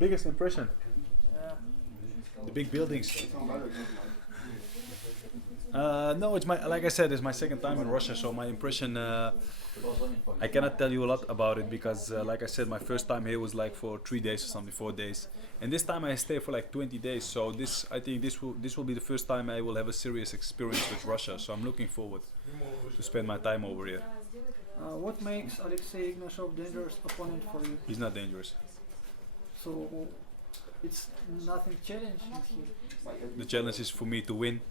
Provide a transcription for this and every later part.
biggest impression? Yeah. The big buildings. No, it's my, like I said, it's my second time in Russia, so my impression, I cannot tell you a lot about it because, like I said, my first time here was like for 3 days or something, 4 days, and this time I stay for like 20 days. So this, I think, this will be the first time I will have a serious experience with Russia. So I'm looking forward to spend my time over here. What makes Alexey Ignashev dangerous opponent for you? He's not dangerous. So it's nothing challenging here. The challenge is for me to win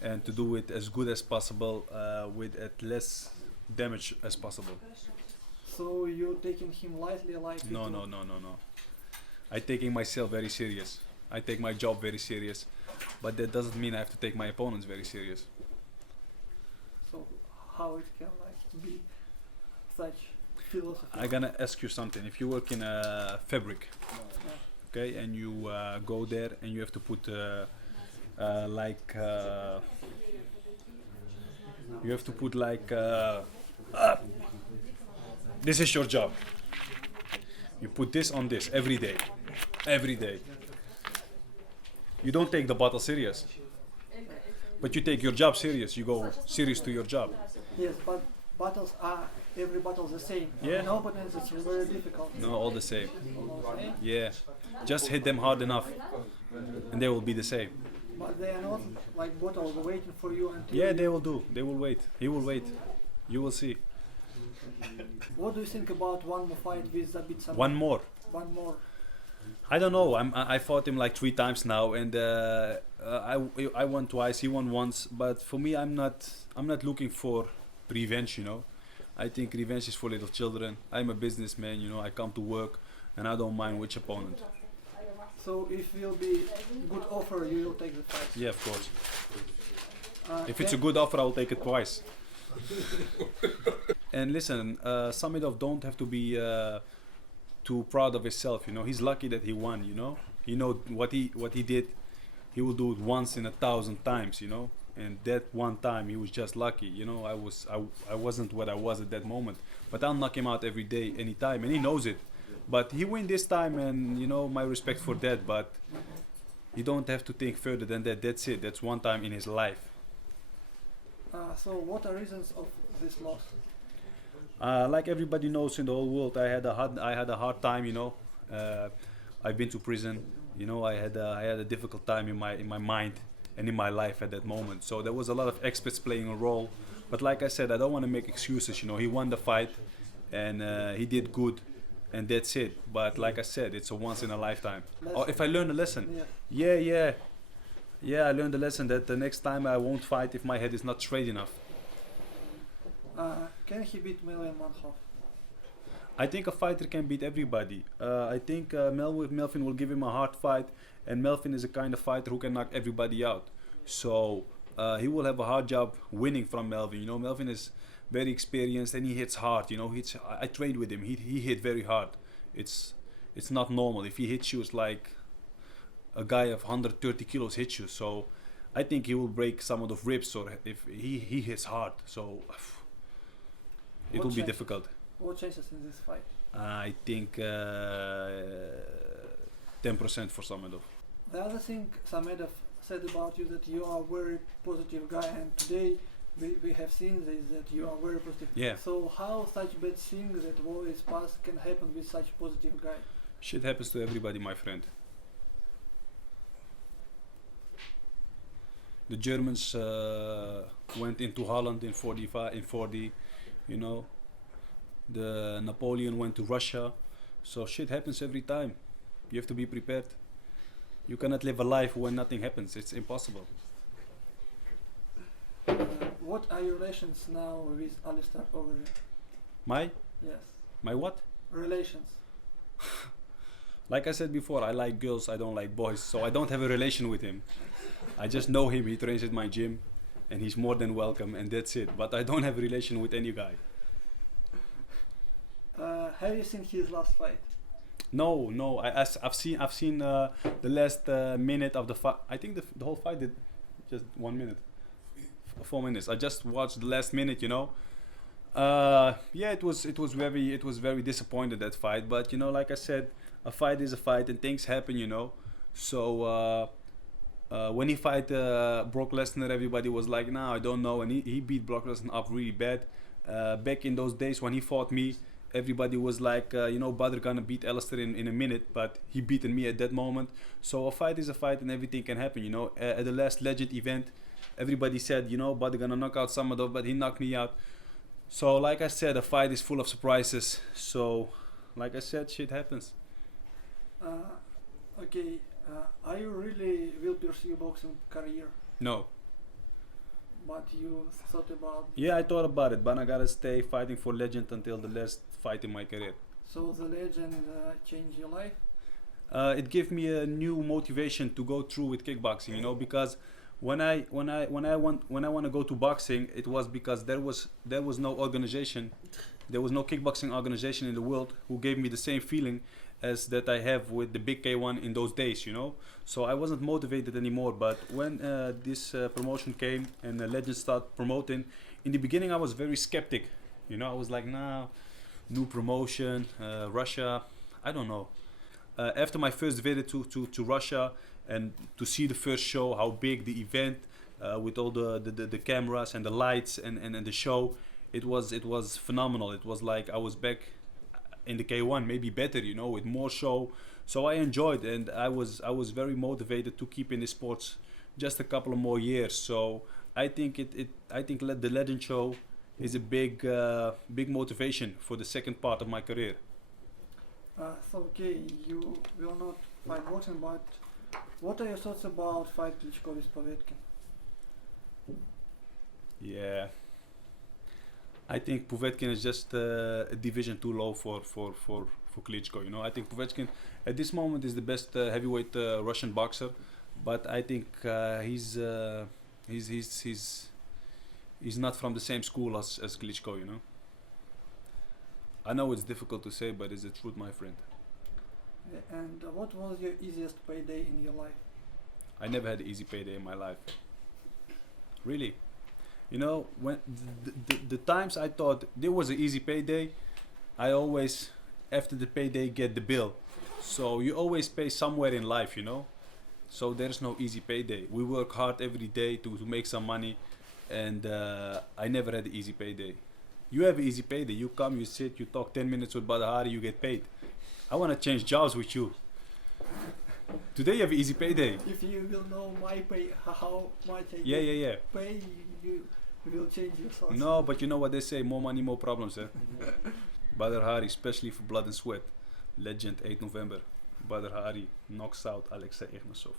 and to do it as good as possible with as less damage as possible. So you're taking him lightly, like No. I taking myself very serious. I take my job very serious, but that doesn't mean I have to take my opponents very serious. So how it can like be such philosophy? I'm gonna ask you something. If you work in a fabric, okay, and you go there and you have to put you have to put like this is your job. You put this on this every day. Every day. You don't take the battle serious, but you take your job serious. You go serious to your job. Yes, but battles are every battle the same. Yeah. And opponents it's very difficult. No, all the same. Okay? Yeah, just hit them hard enough, and they will be the same. But they are not like battles waiting for you until. Yeah, they will do. They will wait. He will wait. You will see. What do you think about one more fight with Zabit Samedov? One more. One more. I don't know. I fought him like 3 times now, and I won twice. He won once. But for me, I'm not looking for revenge. You know, I think revenge is for little children. I'm a businessman. You know, I come to work, and I don't mind which opponent. So if will be good offer, you will take the fight. Yeah, of course. If can- it's a good offer, I will take it twice. And listen, Samedov don't have to be too proud of himself. You know, he's lucky that he won. You know, what he did. He will do it once in 1,000 times. You know, and that one time he was just lucky. You know, I wasn't what I was at that moment. But I'll knock him out every day, anytime, and he knows it. But he win this time, and you know, my respect for that. But you don't have to think further than that. That's it. That's one time in his life. So what are reasons of this loss? Like everybody knows in the whole world, I had a hard time. You know, I've been to prison. You know, I had a difficult time in my mind and in my life at that moment. So there was a lot of experts playing a role. But like I said, I don't want to make excuses. You know, he won the fight, and he did good, and that's it. But like I said, it's a once in a lifetime. Or if I learn a lesson, yeah, I learned a lesson that the next time I won't fight if my head is not straight enough. Can he beat Melvin Manhoef? I think a fighter can beat everybody. I think Melvin will give him a hard fight, and Melvin is a kind of fighter who can knock everybody out. So he will have a hard job winning from Melvin. You know, Melvin is very experienced and he hits hard. You know, I trained with him. He hit very hard. It's not normal. If he hits you, it's like a guy of 130 kilos hits you. So I think he will break some of the ribs, or if he hits hard. So it will be difficult. What chances in this fight? I think 10% for Samedov. The other thing Samedov said about you that you are a very positive guy, and today we have seen this, that you are very positive. Yeah. So how such bad thing that war is past can happen with such positive guy? Shit happens to everybody, my friend. The Germans went into Holland in 40, you know. The Napoleon went to Russia. So shit happens every time. You have to be prepared. You cannot live a life when nothing happens. It's impossible. What are your relations now with Alistair Overeem? My Yes. what? Relations. Like I said before, I like girls, I don't like boys. So I don't have a relation with him. I just know him, he trains at my gym, and he's more than welcome, and that's it. But I don't have a relation with any guy. Have you seen his last fight? No. I've seen the last minute of the fight. I think the whole fight did just 1 minute, 4 minutes. I just watched the last minute, you know. Yeah, it was very disappointed, that fight. But you know, like I said, a fight is a fight, and things happen, you know. So when he fight Brock Lesnar, everybody was like, "Nah, I don't know," and he beat Brock Lesnar up really bad. Back in those days when he fought me, everybody was like, you know, Badr gonna beat Alistair in a minute, but he beaten me at that moment. So a fight is a fight, and everything can happen, you know. At the last Legend event, everybody said, you know, Badr gonna knock out Samedova, but he knocked me out. So like I said, a fight is full of surprises. So like I said, shit happens. Okay, are you really will pursue boxing career? No. But you thought about... Yeah, I thought about it, but I gotta stay fighting for Legend until the last fight in my career. So the Legend changed your life? It gave me a new motivation to go through with kickboxing, you know, because when I want to go to boxing, it was because there was no organization, there was no kickboxing organization in the world who gave me the same feeling as that I have with the big K1 in those days, you know. So I wasn't motivated anymore. But when this promotion came and Legend started promoting, in the beginning I was very skeptic, you know. I was like, nah, new promotion, Russia, I don't know. After my first visit to Russia and to see the first show, how big the event with all the cameras and the lights and the show, it was phenomenal. It was like I was back in the K1, maybe better, you know, with more show. So I enjoyed, and I was very motivated to keep in the sports just a couple of more years. So I think the Legend show is a big motivation for the second part of my career. So okay, you will not fight boxing, but what are your thoughts about fight Klitschko with Povetkin? Yeah, I think Povetkin is just a division too low for Klitschko. You know, I think Povetkin at this moment is the best heavyweight Russian boxer, but I think he's not from the same school as Klitschko. You know. I know it's difficult to say, but it's the truth, my friend. And what was your easiest payday in your life? I never had an easy payday in my life. Really. You know, when the times I thought there was an easy payday, I always, after the payday, get the bill. So you always pay somewhere in life, you know. So there's no easy payday. We work hard every day to make some money, and I never had an easy payday. You have an easy payday. You come, you sit, you talk 10 minutes with Badahr Hari, you get paid. I want to change jobs with you. Today you have an easy payday. If you will know my pay, how much I pay, you will change your thoughts. No, but you know what they say, more money, more problems. Eh? Badr Hari, especially for Blood&Sweat. Legend, 8 November. Badr Hari knocks out Alexeem Ignaševым.